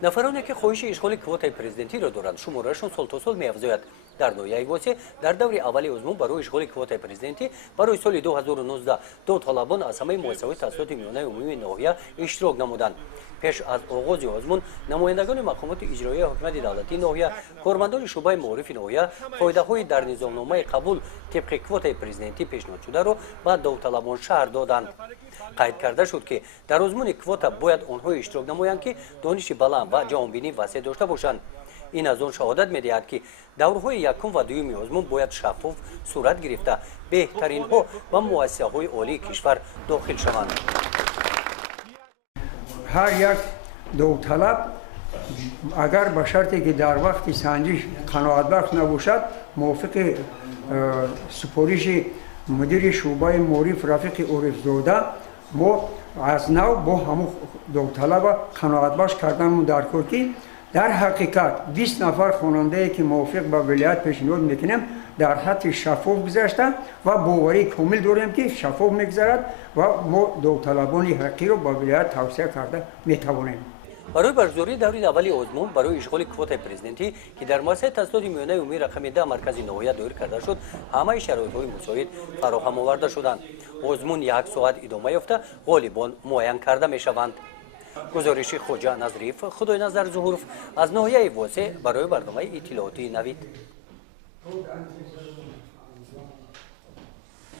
нафароне ки хоҳиши ишғоли квотаи президентиро доранд шуморашон солтосол меафзояд. дар ноҳияи восе дар даври аввали озмун барои ишғоли квотаи президентӣ барои соли 2019 ду талабон аз ҳамаи муассисаҳои таҳсилоти миёнаи умумии ноҳия иштирок намуданд. пеш аз оғози озмун намояндагони мақомоти иҷроияи ҳокимияти давлатии ноҳия кормандони шӯъбаи маорифи ноҳия қоидаҳои дар низомномаи қабул тибқи квотаи президентӣ пешниҳодшударо ба довталабон шаҳр доданд. қайд карда шуд ки дар озмуни квота бояд онҳое иштирок намоянд ки дониши баланд ва ҷаҳонбинӣ васеъ дошта бошанд. ин аз он шаҳодат медиҳад ки даврҳои якум ва дуюми озмун бояд шаффоф сурат гирифта беҳтаринҳо ва муассисаҳои олии кишвар дохил шаванд. ҳар як довталаб агар ба шарте ки дар вақти санҷиш қаноатбахш набошад мувофиқи супориши мудири шӯъбаи маориф рафиқи орифзода мо аз нав бо ҳамун довталаба қаноатбахш карданмон дар кор ки дар ҳақиқат 20 нафар хонандае ки мувофиқ ба вилоят пешниҳод мекунем дар ҳатти шаффоф гузашта ва боварии комил дорем ки шаффоф мегузарад ва мо довталабони ҳақиқиро ба вилоят тавсия карда метавонем. барои баргузории даври аввали озмун барои ишғоли квотаи президентӣ ки дар муассисаи таҳсилоти миёнаи умумии рақами 10 маркази ноҳия доир карда шуд ҳамаи шароитҳои мусоид фароҳам оварда шуданд. озмун 1 соат идома ёфта ғолибон муайян карда мешаванд. гузориши хоҷа назриф худойназар зуҳуров аз ноҳияи восе барои барномаи иттилооти навид.